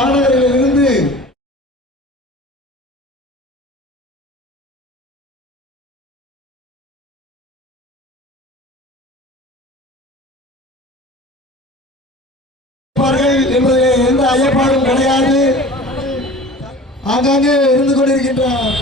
மாநகரிலிருந்து என்பதிலே எந்த ஐயப்பாடும் கிடையாது. ஆங்காங்கே இருந்து கொண்டிருக்கின்றார்.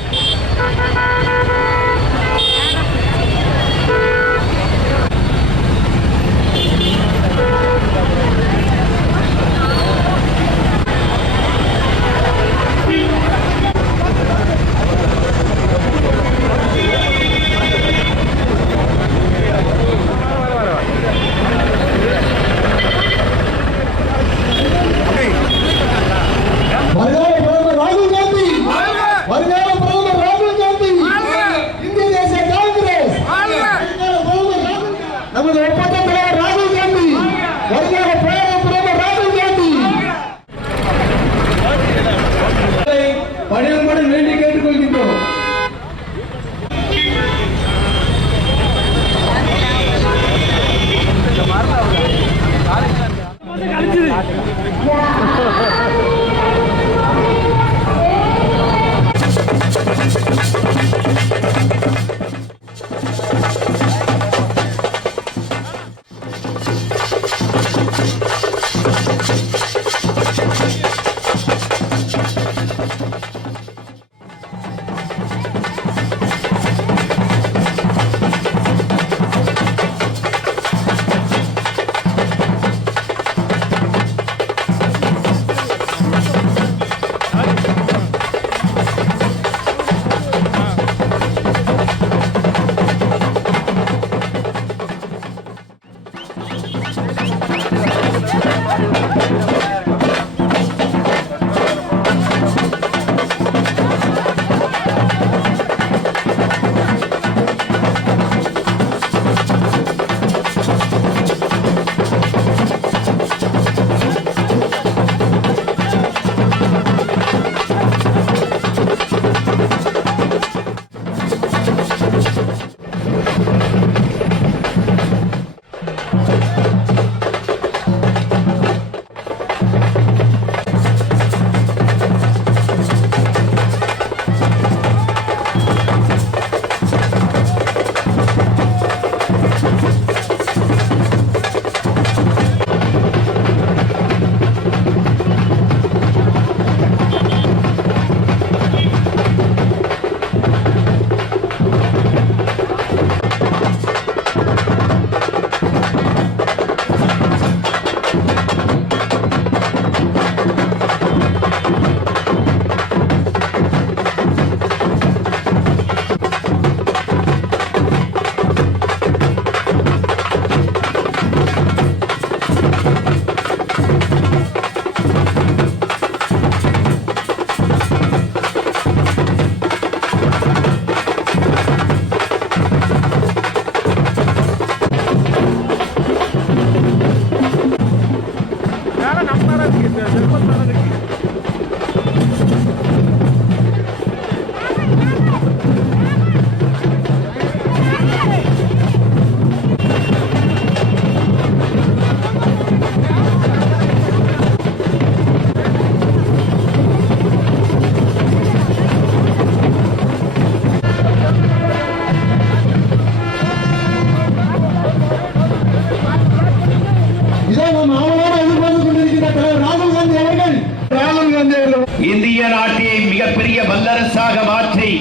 இந்திய நாட்டை மிகப்பெரிய வல்லரசாக மாற்றி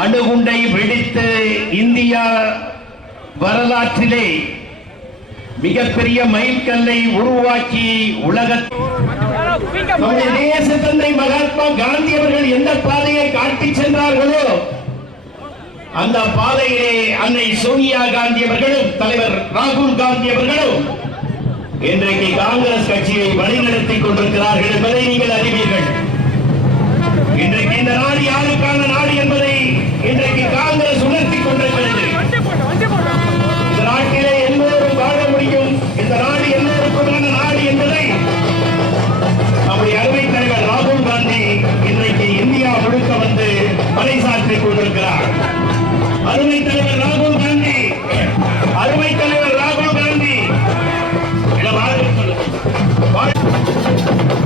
அணுகுண்டை வெடித்து இந்தியா வரலாற்றிலே மிகப்பெரிய மைல்கல்லை உருவாக்கி தேச தந்தை மகாத்மா காந்தி அவர்கள் எந்த பாதையை காட்டி சென்றார்களோ அந்த பாதையிலே அன்னை சோனியா காந்தி அவர்களும் தலைவர் ராகுல் காந்தி அவர்களும் இன்றைக்கு காங்கிரஸ் கட்சியை வழிநடத்திக் கொண்டிருக்கிறார்கள் என்பதை நீங்கள் அறிவீர்கள். இன்றைக்கு இந்த நாடு யாருக்கான நாடு என்பதை இன்றைக்கு காங்கிரஸ் உணர்த்திக் கொண்டிருக்கிறது. இந்த நாட்டிலே எல்லோரும் வாழ முடியும், இந்த நாடு எல்லோருக்குமான நாடு என்பதை நம்முடைய அருமை தலைவர் ராகுல் காந்தி இன்றைக்கு இந்தியா முழுக்க வந்து பறைசாற்றிக் கொண்டிருக்கிறார். அருமை தலைவர் ராகுல் காந்தி, அருமை தலைவர் ராகுல் காந்தி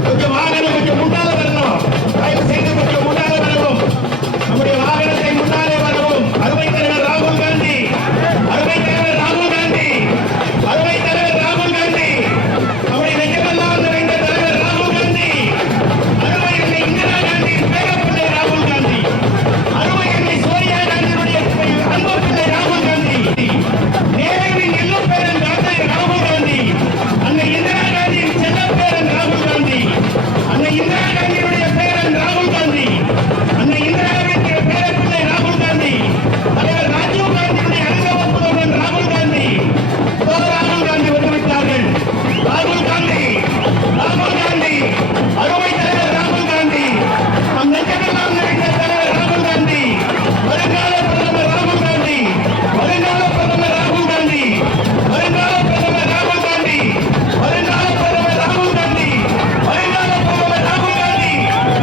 கொஞ்சம் வாகனம் கொஞ்சம் முன்னால வரணும். தயவு செய்து கொஞ்சம் முன்னால வரவும். நம்முடைய வாகனத்தை முன்னாலே வரவும். அருமை தலைவர் ராகுல் காந்தி, அருமை தலைவர் ராகுல் காந்தி, அருமை தலைவர் ராகுல் காந்தி, நம்முடைய நெஞ்சமெல்லாம் நிறைந்த தலைவர் ராகுல் காந்தி, அருமை அன்னை இந்திரா காந்தி பேரப்பிள்ளை ராகுல் காந்தி, அருமை அன்னை சோனியா காந்தியினுடைய அன்பு பிள்ளை ராகுல் காந்தி, நேருவின் எல்லும் பேரன் டாக்டர் ராகுல் காந்தி, அன்னை இந்திரா காந்தியின் செல்ல பேரன் ராகுல் காந்தி, அன்னை இந்திரா காந்தியினுடைய பேரன் ராகுல் காந்தி, அன்னை இந்திராவினுடைய பேரப்பிள்ளை ராகுல் காந்தி, தலைவர் ராஜீவ் காந்தியினுடைய அனுபவ புதல்வன் ராகுல் காந்தி, ராகுல் காந்தி வந்துவிட்டார்கள். ராகுல் காந்தி, ராகுல் காந்தி, அருமை தலைவர் ராகுல் காந்தி, நம் நெஞ்சமெல்லாம் நிறைந்த தலைவர் ராகுல் காந்தி, வருங்கால பிரதமர் ராகுல் காந்தி, வருங்கால பிரதமர் ராகுல் காந்தி, வருங்கால பிரதமர் ராகுல் காந்தி, வருங்கால பிரதமர் ராகுல் காந்தி, வருங்கால பிரதமர் ராகுல் காந்தி,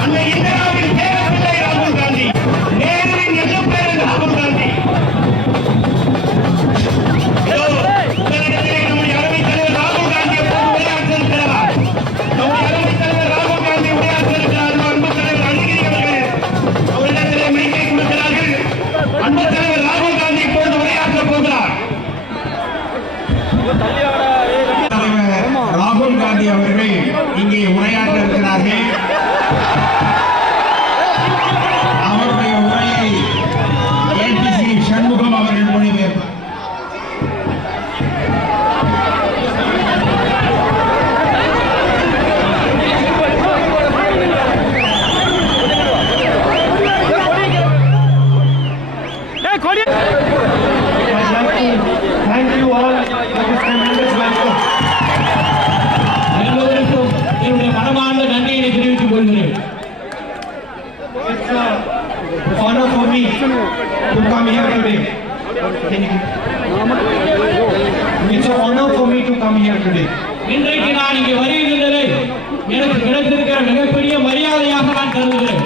அன்னை இந்திராவின் பேரப்பிள்ளை ராகுல் காந்தி, நேருவின் எல்லும் பேரன் ராகுல் காந்தி. இதோ உங்களிடத்திலே நம்முடைய அருமை தலைவர் ராகுல் காந்தி எப்போது உரையாற்ற இருக்கிறார். நம்முடைய அருமை தலைவர் ராகுல் காந்தி உரையாற்ற இருக்கிறார். அன்பு தலைவர் அழகிரி அவர்கள் அவரிடத்திலே மைக்கை கொடுக்கிறார்கள். அன்பு தலைவர் ராகுல் காந்தி இப்பொழுது உரையாற்ற போகிறார். தலைவர் ராகுல் காந்தி அவர்கள் இங்கே உரையாற்ற இருக்கிறார்கள். அவருடைய உரையை ஏபிசி சண்முகம் அவர்கள் மொழிபெயர்ப்பார். Thank you all for this tremendous welcome. எல்லோருக்கும் என்னுடைய மனமார்ந்த நன்றியை தெரிவித்துக் கொள்கிறேன். It's an honor for me to come here today. It's an honor for me to come here today. இன்றைக்கு நான் இங்கே வருகின்றதை எனக்கு கிடைத்திருக்கிற மிகப்பெரிய மரியாதையாக நான் கருதுகிறேன்.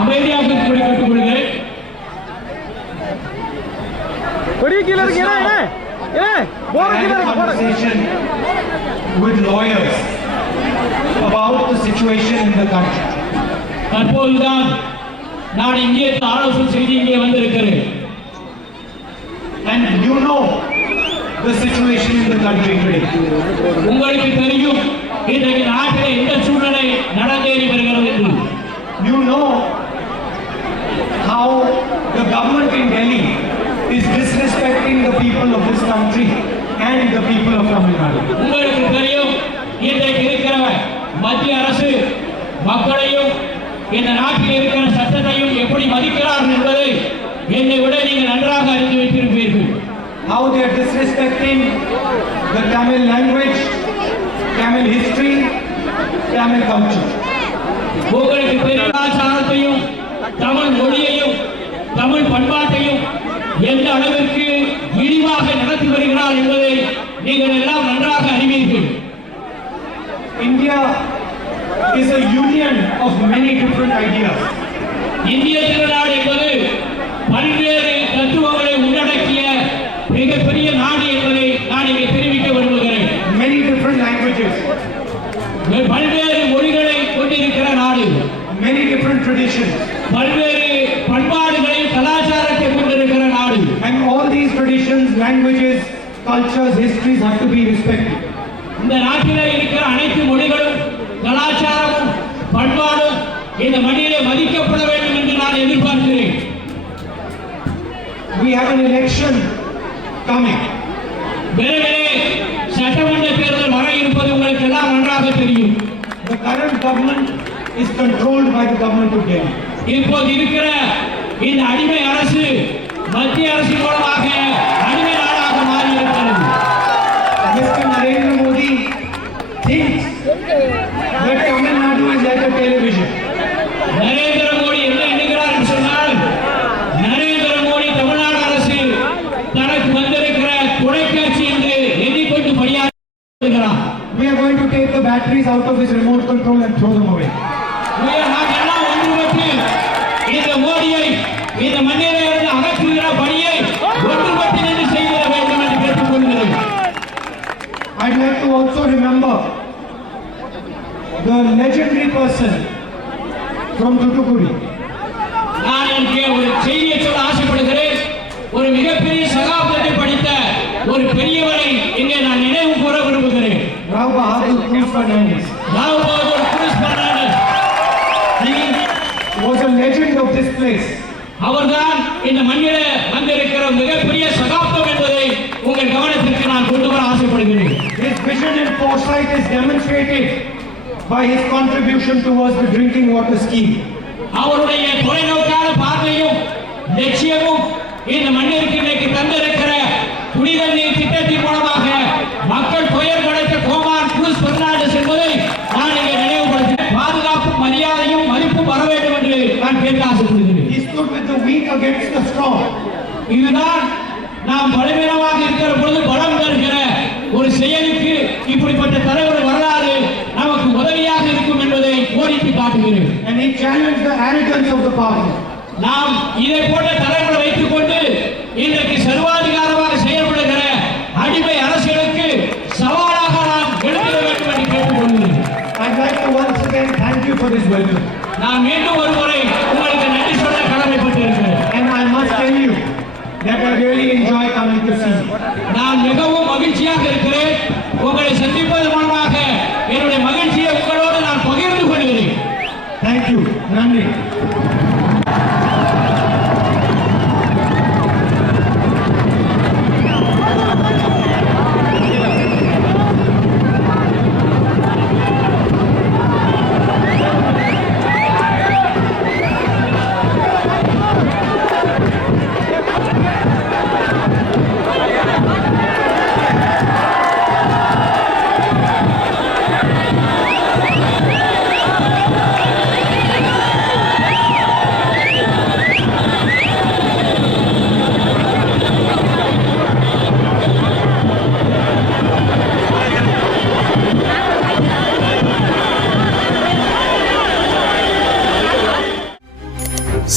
அமைதியாக கேட்டுக் கொள்கிறேன். Conversation with lawyers about the situation in the country. தற்போதுதான் நான் இங்கே ஆலோசனை செய்து இங்கே வந்திருக்கிறேன். And you know the situation in the country today. உங்களுக்கு தெரியும் இன்றைக்கு நாட்டில் எந்த சூழ்நிலை நடந்தேறி வருகிறது என்று. You know how the government in Delhi is disrespecting the people of this country and the people of Tamil Nadu. உங்களுக்கு தெரியும் இன்றைக்கு இருக்கிற மத்திய அரசு மக்களையும் இந்த நாட்டில் இருக்கிற சட்டத்தையும் எப்படி மதிக்கிறார்கள் என்பதை என்னை விட நீங்கள் நன்றாக அறிந்து வைத்திருப்பீர்கள். How they are disrespecting the Tamil language, Tamil history, Tamil culture. உங்களுக்கு கலாச்சாரத்தையும் தமிழ் மொழியையும் தமிழ் பண்பாட்டையும் எந்த அளவிற்கு இழிவாக நடத்தி வருகிறார் என்பதை நீங்கள் எல்லாம் நன்றாக அறிவீர்கள். India is a union of many different ideas. இந்திய திருநாடு என்பது பல்வேறு தத்துவங்களை உள்ளடக்கிய மிகப்பெரிய நாடு என்பதை நான் இங்கே தெரிவிக்க விரும்புகிறேன். Many different languages, பல்வேறு மொழிகளை கொண்டிருக்கிற நாடு, many different traditions, பல்வேறு பண்பாடுகளை கலாச்சாரத்தை கொண்டிருக்கிற நாடு. and all these traditions, languages, cultures, histories have to be respected. இந்த நாட்டிலே இருக்கிற அனைத்து மொழிகளும் கலாச்சாரமும் பண்பாடும் இந்த மண்ணிலே மதிக்கப்பட வேண்டும் என்று நான் எதிர்பார்க்கிறேன். We have an election coming. விரைவிலே சட்டமன்ற தேர்தல் வர இருப்பது உங்களுக்கு எல்லாம் நன்றாக தெரியும். The current government is controlled by the government of Delhi. இப்போது இருக்கிற இந்த அடிமை அரசு மத்திய அரசு மூலமாக அடிமை நாடாக மாறி இருக்கிறது. Mr. Narendra Modi thinks that Tamil Nadu is like a television. Narendra Modi என்ன எண்ணுகிறார் என்று சொன்னால், நரேந்திர மோடி தமிழ்நாடு அரசு தனக்கு வந்திருக்கிற தொலைக்காட்சி என்று எண்ணிக்கொண்டு பணியாற்றுகிறார். We are going to take the batteries out of his remote control and throw them away. நாம் எல்லாம் ஒன்றுபட்டு இந்த மோடியை இந்த மண்ணிலே இருந்து அகற்றுகிற பணியை also remember the legendary person from Thoothukudi. நான் இங்கே ஒரு செய்தியை சொல்ல ஆசைப்படுகிறேன். ஒரு மிகப்பெரிய சகாப்தத்தை படித்த ஒரு பெரியவரை இங்கே நான் நினைவு கூற விரும்புகிறேன். Rao Bahadur Cruz Fernandez. Rao Bahadur Cruz Fernandez. He was a legend of this place. அவர்தான் இந்த மண்ணிலே வந்திருக்கிற மிகப்பெரிய சகாப்தம் என்பதை உங்கள் கவனத்திற்கு நான் கொண்டு வர ஆசைப்படுகிறேன். His vision and foresight is demonstrated by his contribution towards the drinking water scheme. அவருடைய தொலைநோக்கான பார்வையும் லட்சியமும் இந்த மண்ணிற்கு இன்னைக்கு தந்திருக்கிற குடிநீர் நீர் திட்டத்தின் மூலமாக மக்கள் துயர் கிடைத்த கோமான் குரூஸ் பெர்னாண்டஸ் என்பதை நான் இங்கே நினைவுபடுத்தினேன். பாதுகாப்பு மரியாதையும் மதிப்பும் வர வேண்டும் என்று நான் கேட்க ஆசைப்படுகிறேன். He stood with the weak against the strong. இதுதான் நாம் பலவீனமாக இருக்கிற பொழுது பலம் தருகிற ஒரு செயலுக்கு இப்படிப்பட்ட தலைவர் வரலாறு நமக்கு உதவியாக இருக்கும் என்பதை கோடிட்டு காட்டுகிறேன். And he challenged the arrogance of the party. நாம் இதை போன்ற தலைவரை வைத்துக் கொண்டு இன்றைக்கு சர்வாதிகாரமாக செயல்படுகிற அடிமை அரசியலுக்கு சவாலாக நாம் எடுத்துட வேண்டும் என்று கேட்டுக்கொள்கிறேன். I'd like to once again thank you for this welcome. நான் மீண்டும் ஒரு முறை உங்களுக்கு நன்றி சொல்ல கடமைப்பட்டிருக்கிறேன். And I must tell you that I really enjoy coming to see you. நான் மிகவும் மகிழ்ச்சியாக இருக்கிறேன். உங்களை சந்திப்பது மூலமாக என்னுடைய மகிழ்ச்சியை உங்களோடு நான் பகிர்ந்து கொள்கிறேன். Thank you. Nandri.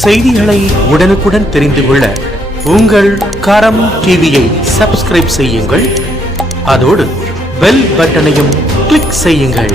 செய்திகளை உடனுக்குடன் தெரிந்து கொள்ள உங்கள் கரம் டிவியை சப்ஸ்கிரைப் செய்யுங்கள். அதோடு பெல் பட்டனையும் கிளிக் செய்யுங்கள்.